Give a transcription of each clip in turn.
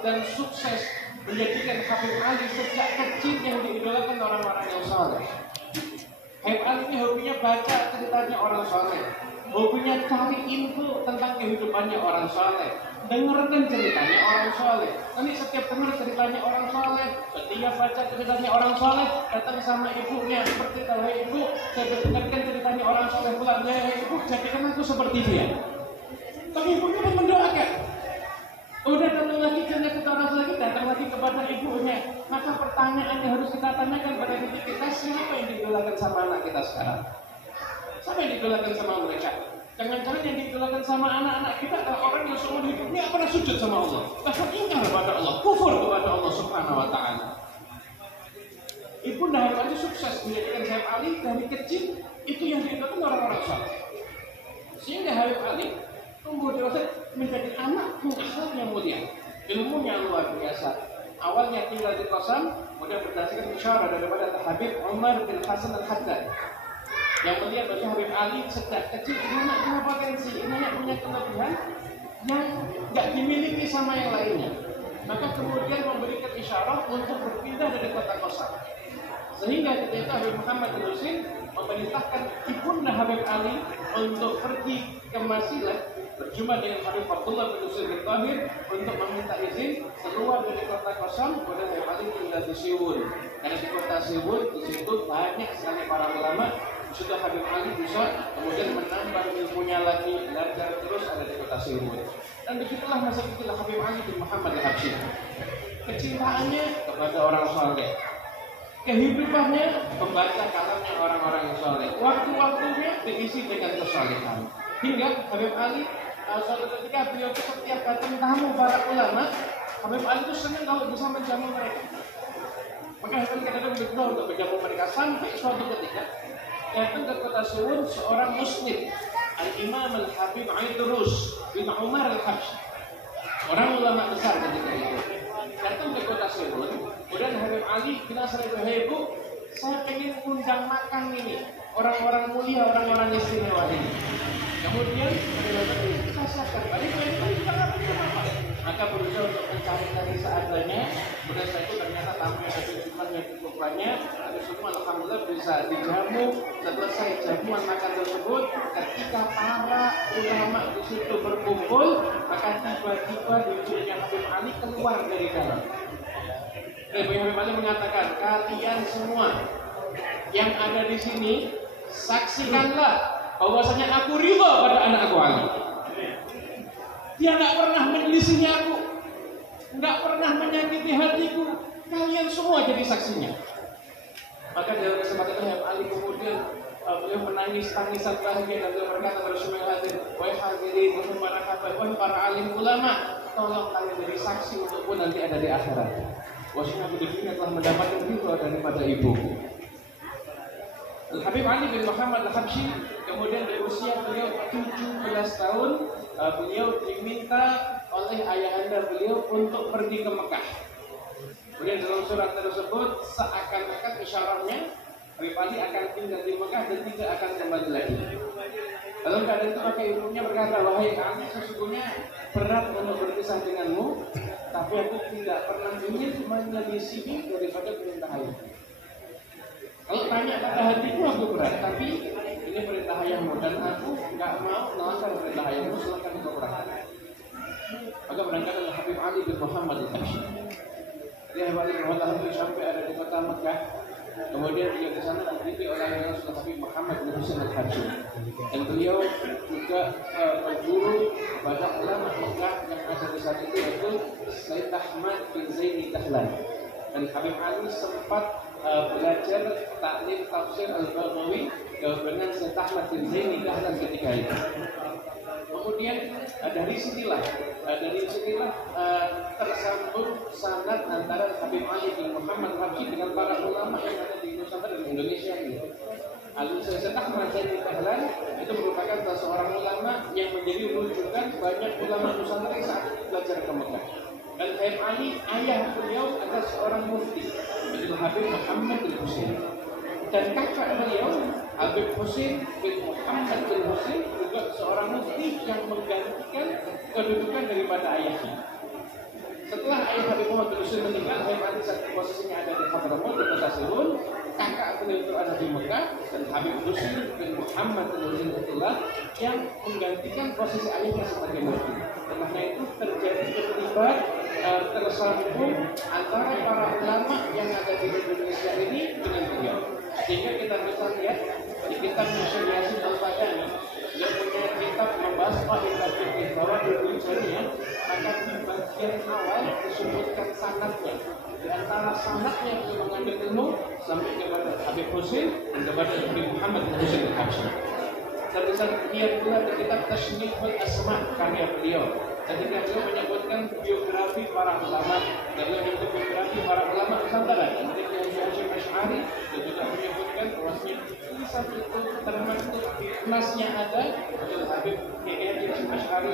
dan sukses menjadikan Habib Ali sejak kecil yang diidolakan orang-orang yang saleh. Habib Ali ini hobinya baca ceritanya orang saleh, hobinya cari info tentang kehidupannya orang saleh, dengarkan ceritanya orang saleh. Nanti setiap dengar ceritanya orang saleh, setiap baca ceritanya orang saleh, datang sama ibunya seperti kalau ibu, saya dengarkan ceritanya orang saleh pula, ibu jadikan aku seperti dia. Tapi ibunya pun mendoakan. Udah datang lagi datang lagi kepada ibunya. Maka pertanyaan yang harus kita tanyakan pada diri kita, siapa yang diidolakan sama anak kita sekarang? Siapa yang diidolakan sama mereka? Jangan-jangan yang diidolakan sama anak-anak kita adalah orang yang seumur hidupnya pernah sujud sama Allah, bahkan ingkar kepada Allah, kufur kepada Allah Subhanahu wa Ta'ala. Ibunda Habib Ali sukses menjadikan Habib Ali dari kecil itu yang diidolakan orang-orang saleh, sehingga Habib Ali tumbuh dewasa menjadi anak yang akhlaknya mulia, ilmunya luar biasa. Awalnya tinggal di kosan, kemudian berdasarkan isyarat daripada Habib Umar bin Hasan al-Haddad yang melihat bahwa Habib Ali sejak kecil ini punya potensi, ini punya kelebihan yang tidak dimiliki sama yang lainnya. Maka kemudian memberikan isyarat untuk berpindah dari kota kosan. Sehingga ketika Habib Muhammad bin Husain memerintahkan ibunda Habib Ali untuk pergi ke Masilah berjumpa dengan Habib Abdullah bin Husain bin Tahir untuk meminta izin keluar dari kota kosong. Kemudian Habib Ali tinggal di Siwun. Karena di kota Siwun di situ banyak sekali para ulama. Di situ Habib Ali bisa kemudian menambah ilmunya lagi, belajar terus ada di kota Siwun. Dan begitulah masa kecil Habib Ali bin Muhammad al-Habsyi. Kecintaannya kepada orang saleh, kehidupannya membaca kalamnya orang-orang yang saleh, waktu-waktunya diisi dengan kesalehan. Hingga Habib Ali suatu ketika beliau setiap datang tamu para ulama, Habib Ali itu senang kalau bisa menjamu mereka. Maka Habib Ali kadang-kadang berusaha untuk menjamu mereka sampai suatu ketika datang ke kota Siwun seorang muslim, Al-Imam Al-Habib Aidrus bin Umar Al-Habsyi, orang ulama besar ketika itu. Datang ke kota Siwun, kemudian Habib Ali bilang sama ibu, saya ingin undang makan ini orang-orang mulia, orang-orang istimewa ini. Kemudian kita siapkan balik apa? Maka berusaha untuk mencari seadanya. Kemudian saya itu ternyata tamu yang ada jumlahnya cukup banyak. Ada semua alhamdulillah bisa dijamu. Selesai jamuan makan tersebut, ketika para ulama di situ berkumpul, maka tiba-tiba wujudnya Habib Ali keluar dari dalam. Habib Ali mengatakan, kalian semua yang ada di sini, saksikanlah bahwasanya aku ridha pada anakku Ali. Dia nggak pernah menyelisihi aku, nggak pernah menyakiti hatiku. Kalian semua jadi saksinya. Maka dalam kesempatan itu Habib Ali kemudian beliau menangis tangisan bahagia dan beliau berkata kepada semua hadir, wahai hadirin, wahai para habaib, wahai para alim ulama, tolong kalian jadi saksi untukku nanti ada di akhirat. Wahai aku di dunia telah mendapatkan ridha daripada ibuku. Habib Ali bin Muhammad al-Habsyi kemudian di usia beliau 17 tahun beliau diminta oleh ayahanda beliau untuk pergi ke Mekah. Kemudian dalam surat tersebut seakan-akan isyaratnya Habib Ali akan tinggal di Mekah dan tidak akan kembali lagi. Dalam keadaan itu maka ibunya berkata, wahai Ali, sesungguhnya berat untuk berpisah denganmu, tapi aku tidak pernah ingin menyelisihi daripada perintah ayahmu. Kalau tanya pada hatiku aku berat, tapi ini perintah ayahmu dan aku nggak mau melanggar perintah ayahmu, silakan kau berangkat. Maka berangkatlah Habib Ali bin Muhammad al-Habsyi. Dia Habib Ali bin Muhammad al-Habsyi sampai ada di kota Mekah. Kemudian beliau ke sana dididik oleh Rasul Habib Muhammad bin Husain al-Habsyi. Dan beliau juga berguru kepada ulama Mekah yang ada di saat itu yaitu Sayyid Ahmad bin Zaini Dahlan. Dan Habib Ali sempat belajar taklim tafsir Al-Baghawi dengan Sayyid Ahmad bin Zaini Dahlan ketika itu. Kemudian dari sinilah tersambung sanad antara Habib Ali bin Muhammad al-Habsyi dengan para ulama yang ada di Nusantara dan Indonesia ini. Sayyid Ahmad Zaini Dahlan itu merupakan salah seorang ulama yang menjadi rujukan banyak ulama Nusantara yang saat itu belajar ke Mekah. Dan Habib Ali, ayah beliau adalah seorang mufti, Habib Muhammad bin Husain. Dan kakak beliau, Habib Husain bin Muhammad bin Husain, juga seorang mufti yang menggantikan kedudukan daripada ayahnya. Muhammad bin Husain meninggal, Habib Ali saat posisinya ada di Hadramaut di kota Sirun, kakak beliau itu ada di Mekah, dan Habib Husain bin Muhammad bin Husain itulah yang menggantikan posisi ayahnya sebagai mufti. Karena itu terjadi terlibat tersambung antara para ulama yang ada di Indonesia ini dengan beliau. Sehingga kita bisa lihat di kitab Syekh Yasin Al-Badani, dia punya kitab membahas Qa'idah Fikih bahwa di tulisannya maka di bagian awal disebutkan sanadnya. Di antara sanadnya untuk mengambil ilmu sampai kepada Habib Husain dan kepada Habib Muhammad bin Husain Al-Habsyi. Terlisan dia pula di kitab Tasniful Asma karya beliau. Ketika beliau menyebutkan biografi para ulama, dan beliau menyebut biografi para ulama Nusantara, seperti Hasyim Asy'ari, dan juga menyebutkan bahwasanya tulisan itu termasuk di nasnya ada adalah Habib Hasyim Asy'ari,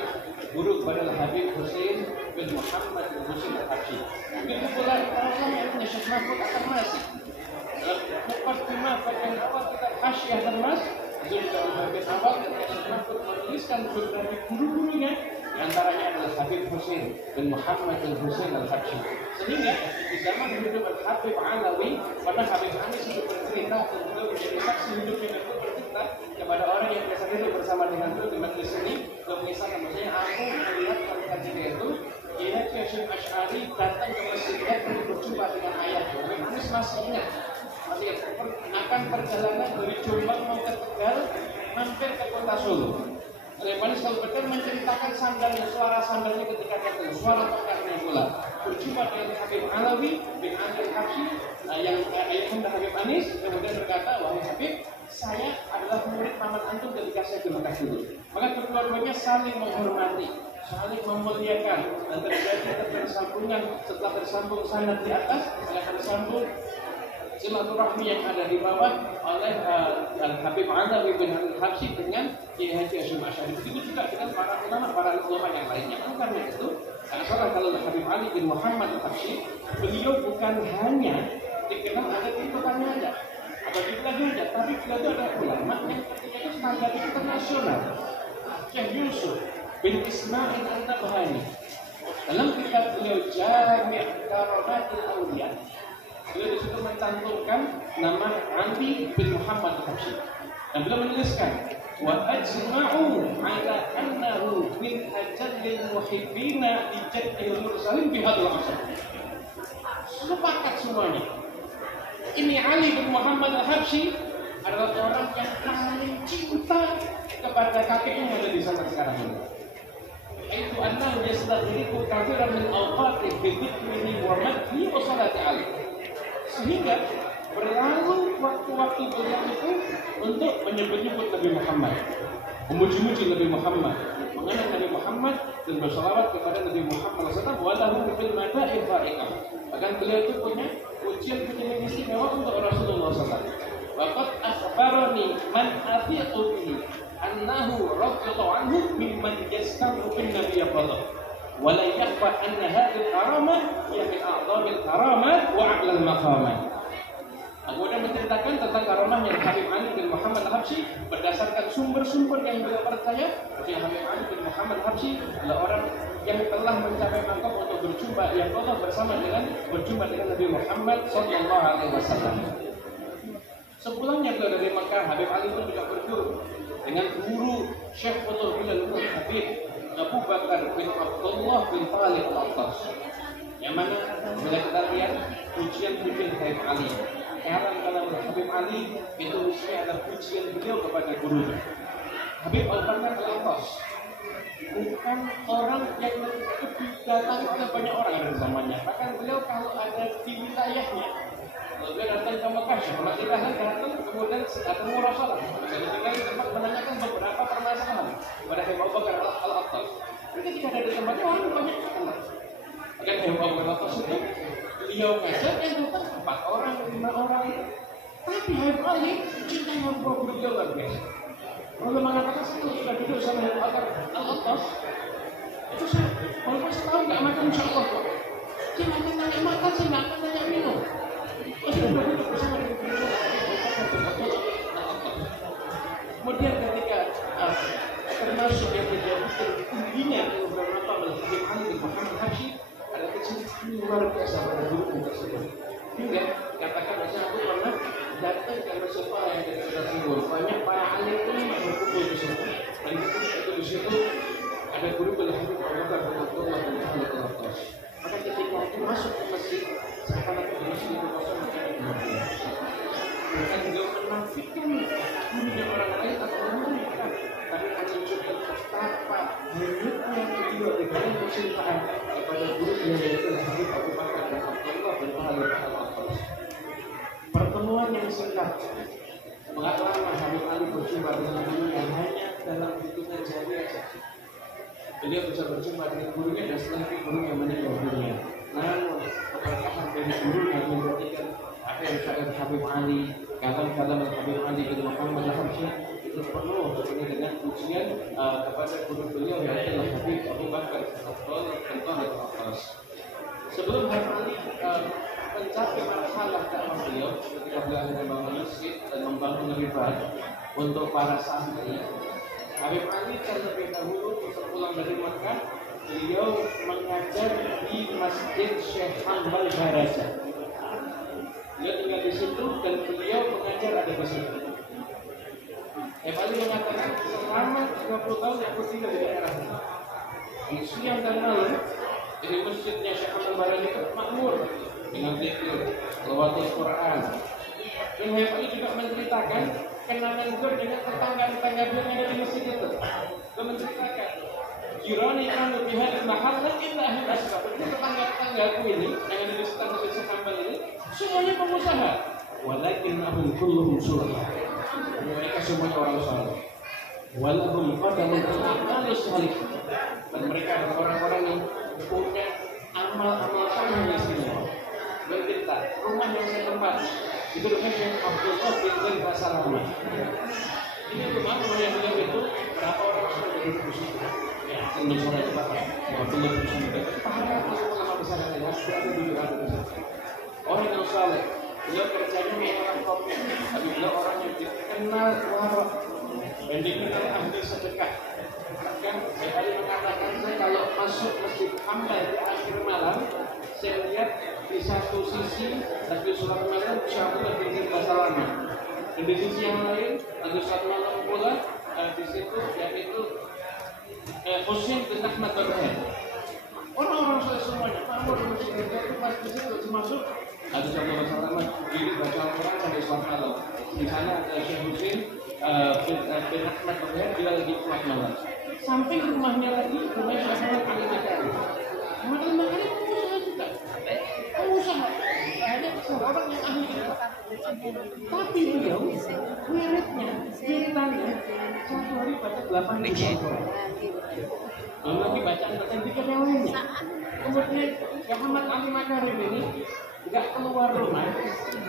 guru kepada Habib Husain bin Muhammad bin Husain Al-Habsyi. Begitu pula para ulama yang Syekh Mahfud At-Tarmasi. Dalam muqaddimah bagian awal kitab Hasyiah Tarmas, itu juga bagian awal ketika Syekh Mahfud menuliskan biografi guru-gurunya. Di antaranya adalah Habib Husain bin Muhammad bin Husain Al-Habsyi. Sehingga di zaman hidup Habib Alawi, pada Habib Anis itu bercerita dan beliau menjadi saksi hidupnya dan bercerita kepada orang yang biasa hidup bersama dengan beliau di majlis ini. Beliau mengisahkan maksudnya aku melihat ketika itu Kiai Hasyim Asy'ari datang ke masjidnya untuk berjumpa dengan ayahnya. Habib Anis masih ingat, masih akan perjalanan dari Jombang mau ke Tegal, mampir ke kota Solo. Habib Anis kalau betul menceritakan sandalnya, suara sandalnya ketika ketemu, suara tokarnya pula. Berjumpa dengan Habib Alawi bin Al-Habsyi yang ayahnya Habib Anis, kemudian berkata, wahai Habib, saya adalah murid paman antum ketika saya di Mekah dulu. Maka kedua-duanya saling menghormati, saling memuliakan, dan terjadi ketersambungan. Setelah tersambung sanad di atas, setelah tersambung silaturahmi yang ada di bawah oleh Habib Alawi bin Al-Habsyi dengan Kiai Hasyim Asy'ari. Begitu juga dengan para ulama yang lainnya. Karena itu, salah kalau Habib Ali bin Muhammad Al-Habsyi, beliau bukan hanya dikenal ada di kotanya aja atau di wilayahnya aja, tapi beliau itu adalah ulama yang ketika itu standar internasional. Syekh Yusuf bin Ismail An-Nabhani dalam kitab beliau Jami' Karamatil Awliya, beliau di situ mencantumkan nama Ali bin Muhammad Al-Habsyi. Dan beliau menuliskan, wa ajma'u 'ala annahu min ajallil muhibbina li jaddil mursalin fi hadzal 'asr. Sepakat semuanya. Ini Ali bin Muhammad Al-Habsyi adalah orang yang paling cinta kepada kakeknya yang ada di sana sekarang ini. Itu annahu yastaghriqu katsiran min awqati bi dhikrihi wa madhi wa salati alaihi. Sehingga berlalu waktu-waktu beliau itu untuk menyebut-nyebut Nabi Muhammad, memuji-muji Nabi Muhammad, mengenang Nabi Muhammad dan bersalawat kepada Nabi Muhammad SAW. Walahu fil mada'i fa'iqah. Bahkan beliau itu punya pujian-pujian istimewa untuk Rasulullah SAW. Waqad akhbarani man athiqu bihi annahu radhiyallahu anhu mimman yastamu bin nabiyyi fadl. Wala yakhfa anna hadhihi al-karamah hiya min a'dhamil karamat wa a'lal maqamat. Kemudian menceritakan tentang karamahnya Habib Ali bin Muhammad Al-Habsyi berdasarkan sumber-sumber yang beliau percaya. Habib Ali bin Muhammad Al-Habsyi adalah orang yang telah mencapai maqam untuk berjumpa yang Allah berjumpa dengan Nabi Muhammad sallallahu alaihi wasallam. Sepulangnya beliau dari Mekah, Habib Ali itu juga berguru dengan guru Syekh Fathul Bilal Habib Abu Bakar bin Abdullah bin Talib Al-Attas. Yang mana bila kita lihat pujian-pujian Habib Ali, heran kalau Habib Ali itu isinya adalah pujian beliau kepada gurunya. Habib Al-Bakar Al-Attas bukan orang yang didatangi oleh banyak orang ada di zamannya. Bahkan beliau kalau ada di wilayahnya, kalau dia datang ke Mekah, Syekh datang kemudian datang murasalah. Ketika di tempat menanyakan beberapa permasalahan kepada Habib Al-Bakar Al-Attas. Tapi ketika ada di tempatnya orang banyak kenal. Bahkan Habib Al-Bakar Al-Attas itu beliau ngajak yang datang 4 orang, 5 orang. Tapi Habib Ali cintanya beliau luar biasa. Kalau mengatakan saya sudah duduk sama Habib Al-Attas, itu saya walaupun setahun nggak makan insya Allah kok. Saya nggak akan nanya makan, saya nggak akan nanya minum. Sudah duduk bersama dengan beliau. Kemudian ketika termasuk yang menjadi tingginya beberapa Habib Ali bin Muhammad Al-Habsyi ada kecenderungan luar biasa pada guru tersebut. Hingga katakan saya aku pernah datang ke Mustafa yang dari Kota Timur, banyak para alim ini berkumpul di situ. Dan itu di situ ada guru beliau Habib Abu Bakar Rahmatullah dan Ahli Al-Qas. Maka ketika itu masuk ke masjid, seakan-akan di masjid itu kosong macam bukan beliau menafikan gurunya orang lain atau mereka, tapi menunjukkan betapa hanyutnya beliau di dalam kecintaan kepada guru yang yaitu Habib Abu Bakar Rahmatullah dan Ahli Al-Qas. Pertemuan yang singkat mengatakan Habib Ali berjumpa dengan gurunya hanya dalam hitungan jari saja. Beliau bisa berjumpa dengan gurunya dan setelah itu gurunya meninggal dunia. Namun keberkahan dari gurunya memberikan apa yang disebut Habib Ali, kalam-kalam Habib Ali bin Muhammad Al-Habsyi itu penuh dengan pujian kepada guru beliau yaitu Habib Abu Bakar Al-Qas. Sebelum Habib Ali mencapai marhalah dakwah beliau ketika beliau membangun masjid dan membangun ribat untuk para santri, Habib Ali terlebih dahulu pulang dari Makkah, beliau mengajar di Masjid Syekh Hambal Baraja. Beliau tinggal di situ dan beliau mengajar ada di situ. Habib Ali mengatakan selama 30 tahun aku tinggal di daerah ini. Siang dan malam ini masjidnya Syekh Hambal Baraja itu makmur dengan zikir, lewat Al-Quran. Dan Habib Ali juga menceritakan kenangan gue dengan tetangga-tetangga gue yang ada di masjid itu. Gue menceritakan Jirani kanu bihadil mahallah illa ahli asbab. Ini tetangga-tetangga gue ini yang ada di sekitar masjid Sambal ini semuanya pengusaha. Walakinnahum kulluhum sulha. Mereka semuanya orang saleh. Walahum qadamun amal salih. Dan mereka adalah orang-orang yang punya amal-amal saleh semua. Berkita, rumah yang saya tempati itu dekat dengan Abdullah bin Zaid Basalamah. Ini rumah yang beliau itu berapa orang sudah duduk di situ? Ya, tentu saja itu Bapak. Abdullah bin Zaid. Para ulama besar yang sudah ada di situ. Orang yang saleh, beliau kerjanya mengolah kopi. Tapi beliau orang yang dikenal warok dan dikenal ahli sedekah. Bahkan saya mengatakan saya kalau masuk masjid Hambal di akhir malam, saya lihat di satu sisi lagi sholat malam Syahbullah bin Zaid Basalamah, dan di sisi yang lain lagi sholat malam pula di situ yaitu Husain bin Ahmad Al-Bahir. Orang-orang soleh semuanya, makmur di masjid itu pas di situ masuk ada Syahbullah Basalamah diri baca Al-Quran sampai sholat malam. Di sana ada Syekh Husain bin Ahmad Al-Bahir dia lagi sholat malam. Samping rumahnya lagi rumah Syekh Ali Makarim. Ahmad Ali Makarim pengusaha juga. Pengusaha. Ada seorang yang ahli juga. Tapi beliau wiridnya, wiridannya satu hari baca 8 juz Al-Quran. Belum lagi bacaan-bacaan dikit yang lainnya. Kemudian Ahmad Ali Makarim ini tidak keluar rumah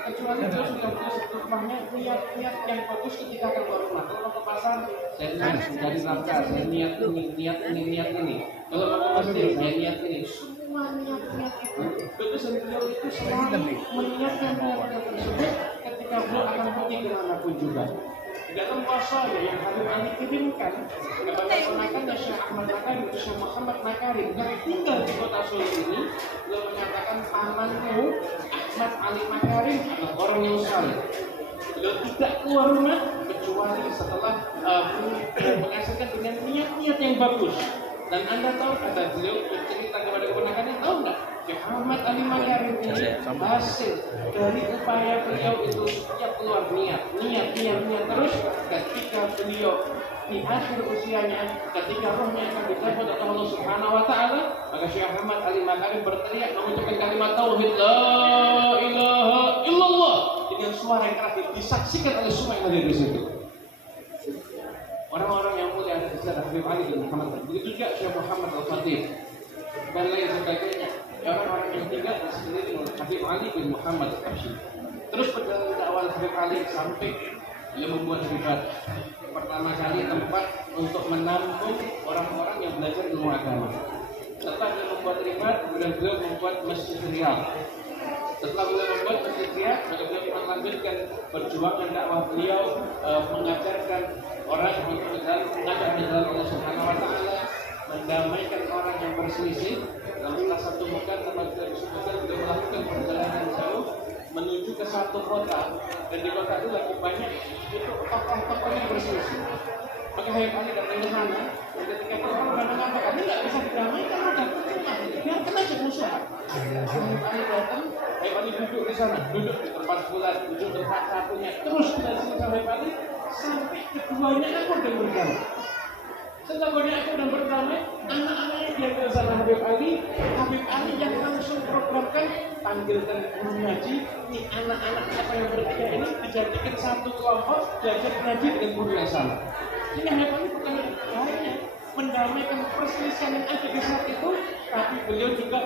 kecuali dia sudah punya satu rumahnya niat yang bagus ketika keluar rumah. Kalau ke pasar saya dari nafkah, saya niat ini. Kalau ke masjid saya niat ini. Semua niat itu betul beliau itu selalu mengingatkan niat tersebut ketika beliau akan pergi ke manapun juga. Di dalam puasa yang Habib Ali kirimkan kepada ponakannya Syekh Ahmad Makarim, Syekh Muhammad Makarim yang tinggal di kota Solo ini, beliau menyatakan pamanmu Ahmad Ali Makarim adalah orang yang saleh. Beliau tidak keluar rumah kecuali setelah menghasilkan dengan niat-niat yang bagus. Dan Anda tahu kata beliau bercerita kepada keponakannya, tahu nggak? Syekh Ahmad Ali Makarim ini hasil dari upaya beliau itu setiap keluar niat terus ketika beliau di akhir usianya, ketika rohnya akan dicabut oleh Allah Subhanahu Wa Taala, maka Syekh Ahmad Ali Makarim berteriak mengucapkan kalimat tauhid la ilaha illallah dengan suara yang keras disaksikan oleh semua yang hadir di situ. Orang-orang yang mulia ada di sana Habib Ali bin Muhammad, begitu juga Syekh Muhammad Al-Fatih dan lain sebagainya. Orang-orang yang tinggal di sini oleh Habib Ali bin Muhammad Al-Habsyi. Terus berjalan dakwah Habib Ali sampai dia membuat ribat. Pertama kali tempat untuk menampung orang-orang yang belajar ilmu agama. Setelah dia membuat ribat, kemudian beliau membuat Masjid Riyadh. Setelah beliau membuat Masjid Riyadh, maka beliau melanjutkan perjuangan dakwah beliau mengajarkan orang untuk mengajak jalan Allah Subhanahu Wa Taala, mendamaikan orang yang berselisih. Dalam salah satu muka tempat beliau disebutkan satu kota, dan di kota itu lagi banyak itu tokoh-tokoh yang berselisih. Maka Habib Ali datang ke sana, dan ketika itu orang udah mengatakan ini nggak bisa didamaikan, udah percuma, biarkan aja musuh. Habib Ali datang, Habib Ali duduk di sana, duduk di tempat bulat, duduk di tempat satunya, terus dari sini sampai Habib Ali sampai keduanya aku dan berdamai. Setelah aku dan berdamai, anak-anaknya dia ke sana Habib Ali yang langsung programkan, panggilkan guru ngaji, ini anak-anak apa yang bertiga ini dijadikan satu kelompok belajar ngaji dengan guru yang sama. Ini Habib Ali bukan hanya mendamaikan perselisihan yang ada di saat itu, tapi beliau juga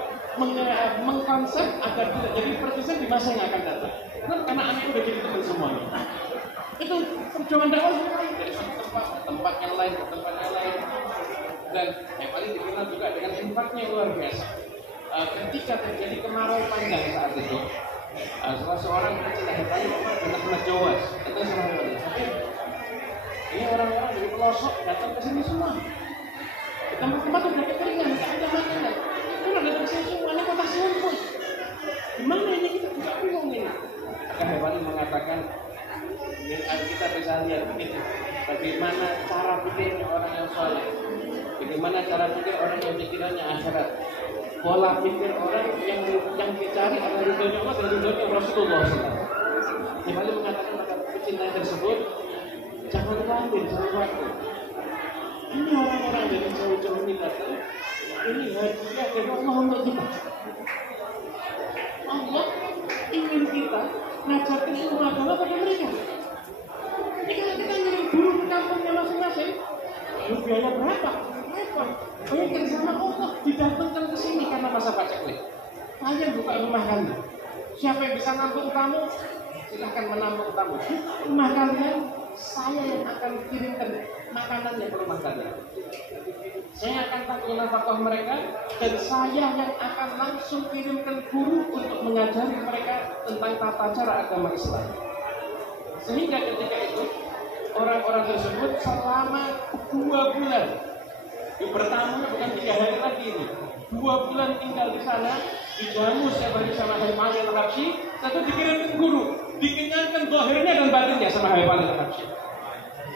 mengkonsep agar tidak jadi perselisihan di masa yang akan datang. Karena anak itu sudah jadi teman semuanya. Itu perjuangan dakwah dari satu tempat yang lain ke tempat yang lain, dan yang paling dikenal juga dengan infaknya luar biasa. Ketika terjadi kemarau panjang saat itu, salah seorang pencinta Habib benar-benar Jawa, itu salah satu. Ini orang-orang dari pelosok datang ke sini semua. Tempat-tempat sudah kekeringan, tidak ada makanan. Itu udah datang ke sini semua, ini kota Sumut. Gimana ini kita juga bingung ini. Maka Habib mengatakan, kita bisa lihat begitu, bagaimana cara pikirnya orang yang saleh, bagaimana cara pikir orang yang pikirannya akhirat, pola pikir orang yang dicari adalah ridhonya Allah dan ridhonya Rasulullah SAW. Kembali mengatakan pada pecinta tersebut, jangan khawatir, jangan khawatir. Ini orang-orang dari jauh-jauh ini datang, ini hadiah dari Allah untuk kita. Allah ingin kita ngajarkan ilmu agama pada mereka. Jadi kalau kita ngirim guru ke kampungnya masing-masing, biaya berapa? Repot. Bayangkan sama Allah didatangkan ke sini karena masa paceklik. Kalian buka rumah kalian. Siapa yang bisa nampung tamu? Silahkan menampung tamu. Rumah kalian, saya yang akan kirimkan makanannya ke rumah kalian. Saya akan tanggung nafkah mereka, dan saya yang akan langsung kirimkan guru untuk mengajari mereka tentang tata cara agama Islam. Sehingga ketika itu orang-orang tersebut selama 2 bulan, yang pertama bukan 3 hari lagi ini, 2 bulan tinggal di sana, dijamu setiap hari sama Habib Ali Al-Habsyi, satu dikirimkan guru, dikenyangkan zahirnya dan batinnya sama Habib Ali Al-Habsyi.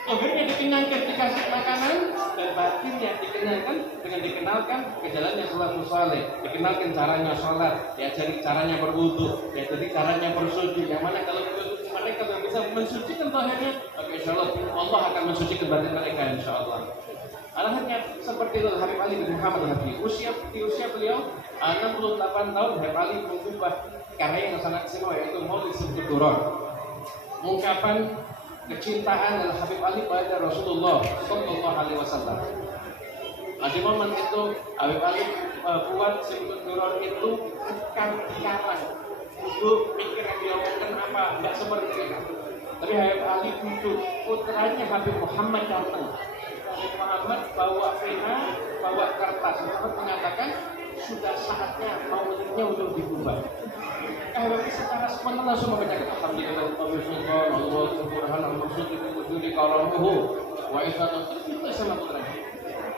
Zahirnya dikenyangkan, dikasih makanan, dan batinnya dikenyangkan dengan dikenalkan ke jalannya sholatul saleh, dikenalkan caranya sholat, diajari caranya berwudu, diajari caranya bersujud. Yang mana kalau mereka yang bisa mensucikan zahirnya, maka insyaallah Allah akan mensucikan batin mereka insyaallah. Alhamdulillah seperti itu Habib Ali bin Muhammad Al-Habsyi. Di usia beliau 68 tahun, Habib Ali mengubah karya yang sangat istimewa, yaitu Maulid Subturon, ungkapan kecintaan dari Habib Ali pada Rasulullah Sallallahu Alaihi Wasallam. Di momen itu Habib Ali buat Subturon itu bukan dikarang, duduk mikir yang diomongkan apa, tidak seperti itu. Tapi Habib Ali duduk, putranya Habib Muhammad datang. Habib Muhammad bawa pena, bawa kertas. Muhammad mengatakan sudah saatnya maulidnya untuk diubah. Habib secara spontan langsung membacakan alhamdulillah Rabbil Sultan Allah subhanahu wa ta'ala wujudi karamuhu wa isatan itu sama putranya.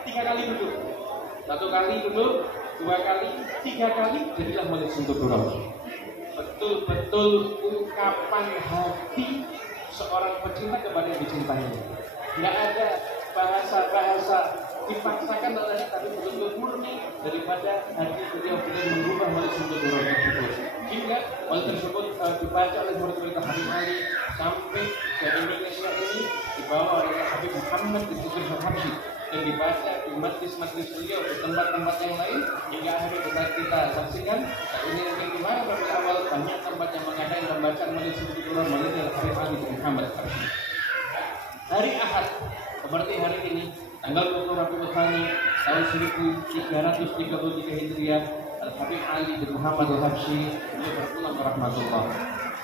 3 kali duduk. 1 kali duduk, 2 kali, 3 kali jadilah maulid Subturon. Betul-betul ungkapan hati seorang pecinta kepada yang dicintainya. Tidak ada bahasa-bahasa dipaksakan oleh, tapi betul-betul murni daripada hati beliau mengubah maulid Subturon tersebut. Hingga maulid tersebut dibaca oleh murid-murid Habib Ali sampai ke Indonesia ini, dibawa oleh Habib Muhammad bin Al-Habsyi dan dibaca di majlis-majlis beliau di tempat-tempat yang lain, hingga akhirnya kita saksikan ini di mana pada awal banyak tempat yang mengadakan pembacaan maulid Subturon maulid Habib Ali bin Muhammad Al-Habsyi. Hari Ahad seperti hari ini, tanggal 20 Rabiul Tsani tahun 1333 Hijriah, Al-Habib Ali bin Muhammad Al-Habsyi beliau berpulang ke rahmatullah,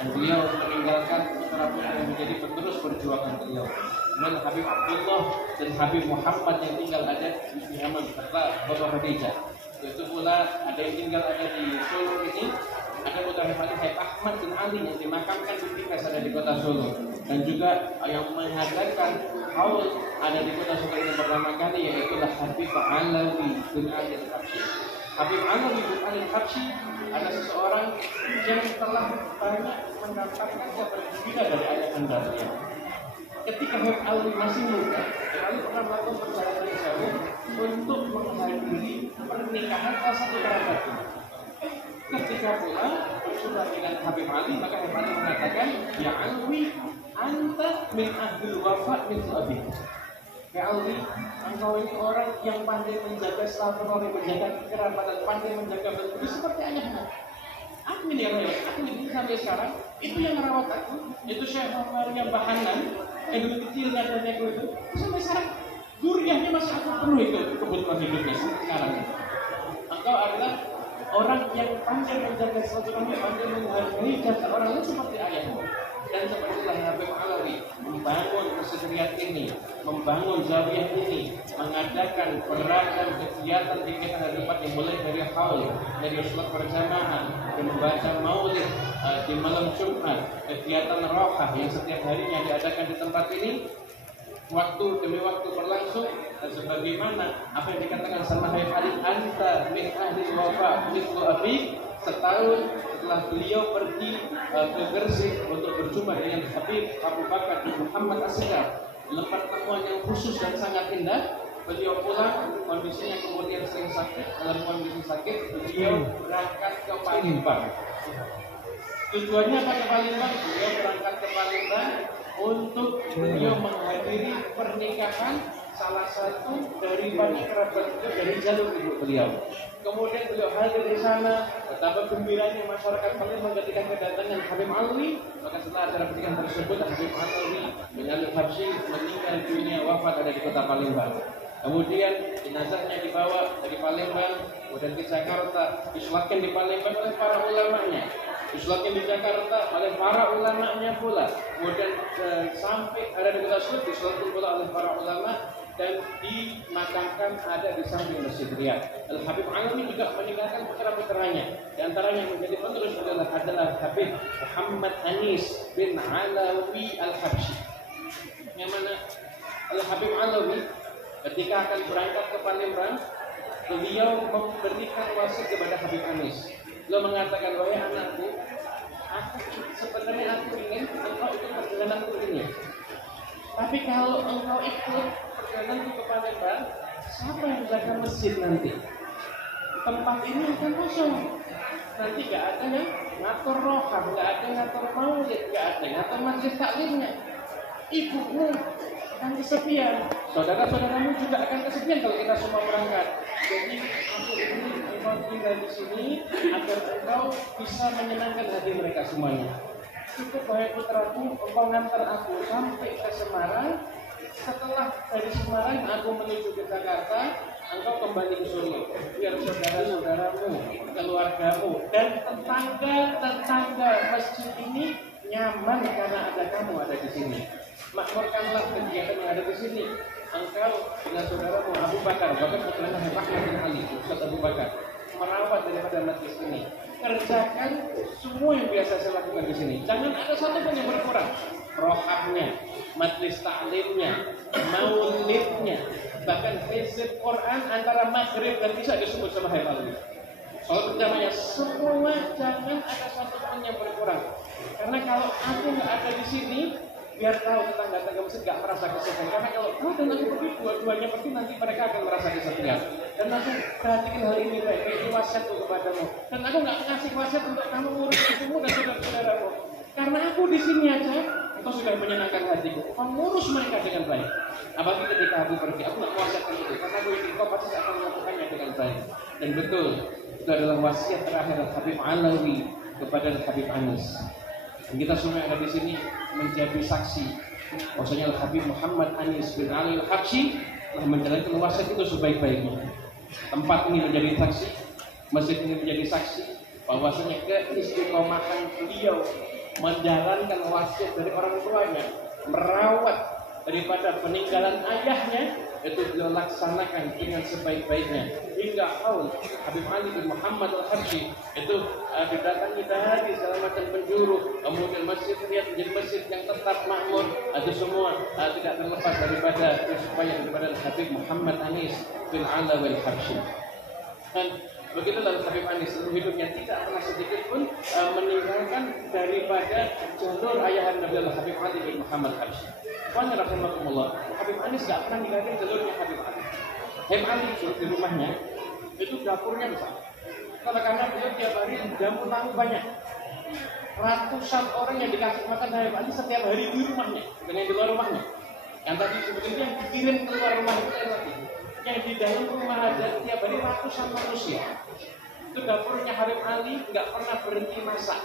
dan beliau meninggalkan putra-putra yang menjadi penerus perjuangan beliau. Dan Habib Abdullah dan Habib Muhammad yang tinggal ada di Yaman serta Bapak Khadijah. Itu pula ada yang tinggal ada di Solo ini, ada putra Habib Ahmad bin Ali yang dimakamkan di Tikas ada di kota Solo, dan juga yang mengadakan haul ada di kota Solo ini pertama kali, yaitu Habib Alawi bin Ali Al-Habsyi. Habib Ali bin Al-Habsyi ada seseorang yang telah banyak mendapatkan kebergembira dari ayah andanya. Ketika Habib Ali masih muda, Ali pernah melakukan perjalanan jauh untuk menghadiri pernikahan salah satu kerabatnya. Ketika pula berjumpa dengan Habib Ali, maka Habib Ali mengatakan, ya Alwi, anta min ahlil wafa min abi. Ya Alwi, engkau ini orang yang pandai menjaga silaturahmi, menjaga kerabatan, pandai menjaga betul seperti ayahmu. Aku ini yang rawat, aku ini sampai sekarang itu yang merawat aku, itu Syekh Omar yang bahanan, yang dulu kecilnya dan itu sampai sekarang duriahnya masih aku penuh itu kebutuhan hidupnya sampai sekarang. Engkau adalah orang yang pandai menjaga silaturahmi, pandai menghargai jasa orang lain seperti ayahmu. Dan sepertilah Habib Ali membangun kesejahteraan ini, membangun zawiyah ini, mengadakan beragam kegiatan haribat yang mulai dari haul, dari sholat berjamaah, dan membaca maulid di malam Jumat, kegiatan rohah yang setiap harinya diadakan di tempat ini, waktu demi waktu berlangsung. Dan sebagaimana apa yang dikatakan sama Habib Ali, anta min ahli wafa mithlu abi. Setahun setelah beliau pergi ke Gresik untuk berjumpa dengan Habib Abu Bakar bin Muhammad As-Sigaf, dalam pertemuan yang khusus dan sangat indah, beliau pulang, kondisinya kemudian sering sakit. Dalam kondisi sakit, beliau berangkat ke Palembang. Tujuannya apa ke Palembang? Beliau berangkat ke Palembang untuk beliau menghadiri pernikahan salah satu daripada kerabat beliau dari jalur ibu beliau. Kemudian beliau hadir di sana, betapa gembiranya masyarakat Palembang ketika kedatangan Habib Ali. Maka setelah acara pernikahan tersebut, Habib Ali bin Al-Habsyi meninggal dunia, wafat ada di kota Palembang. Kemudian jenazahnya dibawa dari Palembang, kemudian ke Jakarta, disolatkan di Palembang oleh para ulamanya, disolatkan di Jakarta oleh para ulamanya pula. Kemudian sampai ada di kota Solo, disolatkan pula oleh para ulama dan dimakamkan ada di samping Masjid Riyadh. Al-Habib Ali juga meninggalkan putra-putranya. Di antaranya yang menjadi penerus adalah Habib Muhammad Anis bin Alawi Al-Habsyi. Yang mana Al-Habib Alawi ketika akan berangkat ke Palembang, beliau memberikan wasiat kepada Habib Anis. Beliau mengatakan, wahai anakku, sebenarnya aku ingin engkau ikut perjalananku ini. Tapi kalau engkau ikut perjalanan ke Palembang, siapa yang jaga masjid nanti? Tempat ini akan kosong. Nanti gak ada yang ngatur rohah, gak ada yang ngatur maulid, gak ada yang ngatur majelis taklimnya. Ibumu akan kesepian, saudara-saudaramu juga akan kesepian kalau kita semua berangkat. Jadi aku ini engkau tinggal di sini agar engkau bisa menyenangkan hati mereka semuanya. Cukup wahai putraku, engkau ngantar aku sampai ke Semarang. Setelah dari Semarang aku menuju ke Jakarta, engkau kembali ke Solo. Biar saudara-saudaramu, keluargamu, dan tetangga masjid ini nyaman karena ada kamu ada di sini. Makmurkanlah kegiatan yang ada di sini. Engkau dengan saudaramu Abu Bakar, bahkan putranya Habib Ahmad bin Ali, Ustaz Abu Bakar, merawat daripada masjid ini. Kerjakan semua yang biasa saya lakukan di sini. Jangan ada satu pun yang berkurang. Rohahnya, majlis ta'limnya, maulidnya, bahkan hizb Quran antara maghrib dan isya disebut sama Habib Ali. Soal berjamaahnya semua jangan ada satu pun yang berkurang. Karena kalau aku nggak ada di sini, biar tahu tetangga-tetangga masjid nggak merasa kesepian. Karena kalau kau dan aku pergi, dua-duanya pergi, nanti mereka akan merasa kesepian. Dan aku perhatikan hal ini baik, ini wasiatku kepadamu. Dan aku nggak ngasih wasiat untuk kamu ngurus ibumu dan saudara-saudaramu. Karena aku di sini aja, engkau sudah menyenangkan hatiku. Kau ngurus mereka dengan baik. Apalagi ketika aku pergi, aku nggak wasiatkan itu. Karena aku yakin kau pasti akan melakukannya dengan baik. Dan betul, itu adalah wasiat terakhir Habib Alawi kepada Habib Anis. Dan kita semua yang ada di sini menjadi saksi bahwasanya Habib Muhammad Anis bin Ali Al-Habsyi telah menjalankan wasiat itu sebaik-baiknya. Tempat ini menjadi saksi, masjid ini menjadi saksi bahwasanya keistiqomahan beliau menjalankan wasiat dari orang tuanya, merawat daripada peninggalan ayahnya, itu beliau laksanakan dengan sebaik-baiknya. Hingga haul Habib Ali bin Muhammad Al-Habsyi itu didatangi dari segala macam penjuru. Kemudian masjid Riyadh menjadi masjid yang tetap makmur. Itu semua tidak terlepas daripada supaya daripada Habib Muhammad Anis bin Alawi Al-Habsyi. Dan Begitu dalam Habib Anis, hidupnya tidak pernah sedikit pun meninggalkan daripada jalur ayah Nabi Allah Habib Ali bin Muhammad Habsyi. Pokoknya rahimakumullah, Habib Anis gak pernah ninggalin jalurnya Habib Ali. Habib Ali di rumahnya itu dapurnya besar. Karena beliau tiap hari jamu tamu banyak. Ratusan orang yang dikasih makan Habib Ali setiap hari di rumahnya, dengan di luar rumahnya. Yang tadi sebetulnya yang dikirim keluar rumah itu tadi. Yang di dalam rumah aja tiap hari ratusan manusia. Itu dapurnya Habib Ali nggak pernah berhenti masak.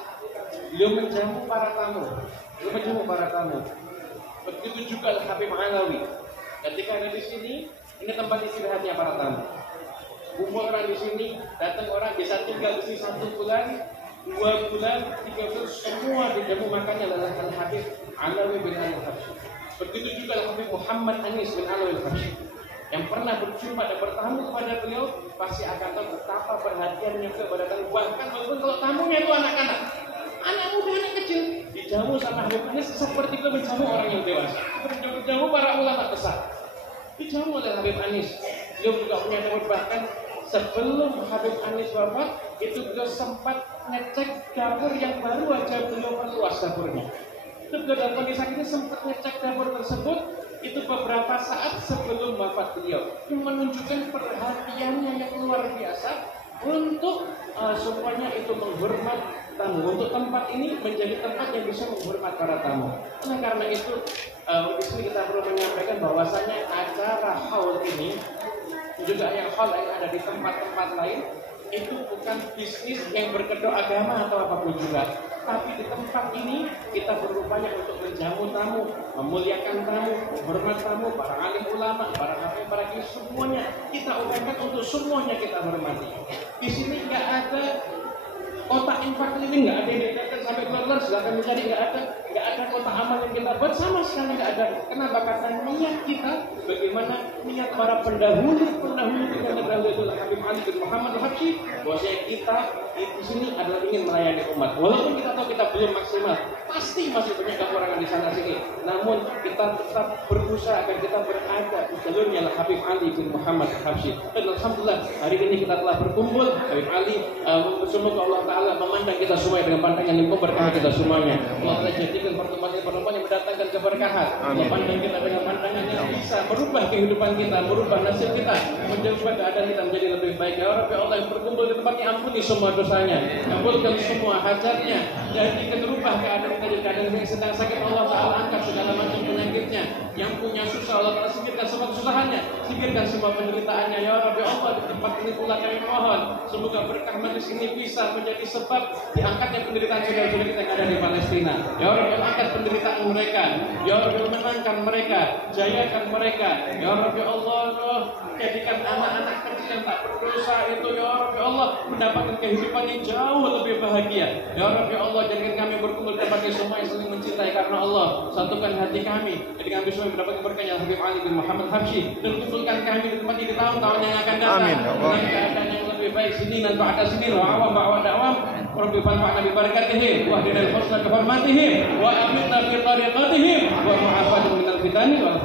Beliau menjamu para tamu. Begitu juga Habib Alawi. Ketika ada di sini, ini tempat istirahatnya para tamu. Kumpul orang di sini, datang orang bisa tinggal di sini 1 bulan, 2 bulan, 3 bulan, semua dijamu makannya adalah Habib Alawi bin Al-Habsyi. Begitu juga Habib Muhammad Anis bin Alawi Al-Habsyi. Yang pernah berjumpa dan bertamu kepada beliau pasti akan tahu betapa perhatiannya kepada tamu. Bahkan walaupun kalau tamunya itu anak-anak, anak muda, anak kecil, dijamu sama Habib Anis seperti itu menjamu orang yang dewasa, menjamu para ulama besar. Dijamu oleh Habib Anis. Beliau juga punya nomor, bahkan sebelum Habib Anis wafat itu beliau sempat ngecek dapur yang baru aja beliau perluas dapurnya. Itu beliau dalam kondisi ini sempat ngecek dapur tersebut. Itu beberapa saat sebelum wafat beliau, yang menunjukkan perhatiannya yang luar biasa untuk semuanya itu menghormat tamu, untuk tempat ini menjadi tempat yang bisa menghormat para tamu. Nah, karena itu di sini kita perlu menyampaikan bahwasanya acara haul ini juga yang haul yang ada di tempat-tempat lain itu bukan bisnis yang berkedok agama atau apapun juga. Tapi di tempat ini kita berupaya untuk menjamu tamu, memuliakan tamu, menghormat tamu, para alim ulama, para hafiz, para kiai, semuanya kita upayakan untuk semuanya kita hormati. Di sini nggak ada kotak infak keliling, nggak ada yang dikatakan sampai keluar silakan mencari, nggak ada kotak amal yang kita buat, sama sekali nggak ada. Kenapa? Karena niat kita, bagaimana niat para pendahulu kita terdahulu itulah Habib Ali bin Muhammad Habsyi, bahwasanya kita di sini adalah ingin melayani umat. Walaupun kita tahu kita belum maksimal, pasti masih banyak kekurangan di sana sini. Namun kita tetap berusaha agar kita berada di jalurnya Habib Ali bin Muhammad Habsyi. Dan alhamdulillah hari ini kita telah berkumpul. Habib Ali, semoga Allah Taala memandang kita semua dengan pandangan yang memberkahi kita semuanya. Allah jadikan pertemuan yang mendatangkan keberkahan. Allah pandang kita dengan pandangan yang bisa merubah kehidupan kita, merubah nasib kita, menjadikan keadaan kita menjadi lebih baik. Ya Rabbi Allah, yang berkumpul di tempat ini ampuni semua dosanya, kabulkan semua hajatnya, jadikan rubah keadaan kita, keadaan yang sedang sakit Allah Taala angkat segala macam penyakitnya, yang punya susah Allah Taala singkirkan semua kesusahannya, singkirkan semua penderitaannya. Ya Rabbi Allah, di tempat ini pula kami mohon semoga berkah majelis ini bisa menjadi sebab diangkatnya penderitaan saudara-saudara kita yang ada di Palestina. Ya Rabbi, angkat penderitaan mereka. Ya Rabbi, menangkan mereka, jayakan mereka. Ya Rabbi Allah, jadikan anak-anak kecil yang tak berdosa itu, ya Rabbi Allah, mendapatkan kehidupan yang jauh lebih bahagia. Ya Rabbi Allah, jadikan kami berkumpul dapat semua yang saling mencintai karena Allah. Satukan hati kami, jadi kami semua mendapatkan berkahnya Habib Ali bin Muhammad Habsyi, dan kumpulkan kami di tempat ini tahun-tahun yang akan datang. Amin. Dengan keadaan yang lebih baik sini dan ba'da sini, wa awam ba'wa da'wam. Rabbi fanfa'na bi barakatihim wa hdina al-husna bi hurmatihim wa aminna fi tariqatihim wa mu'afatu minal fitani wa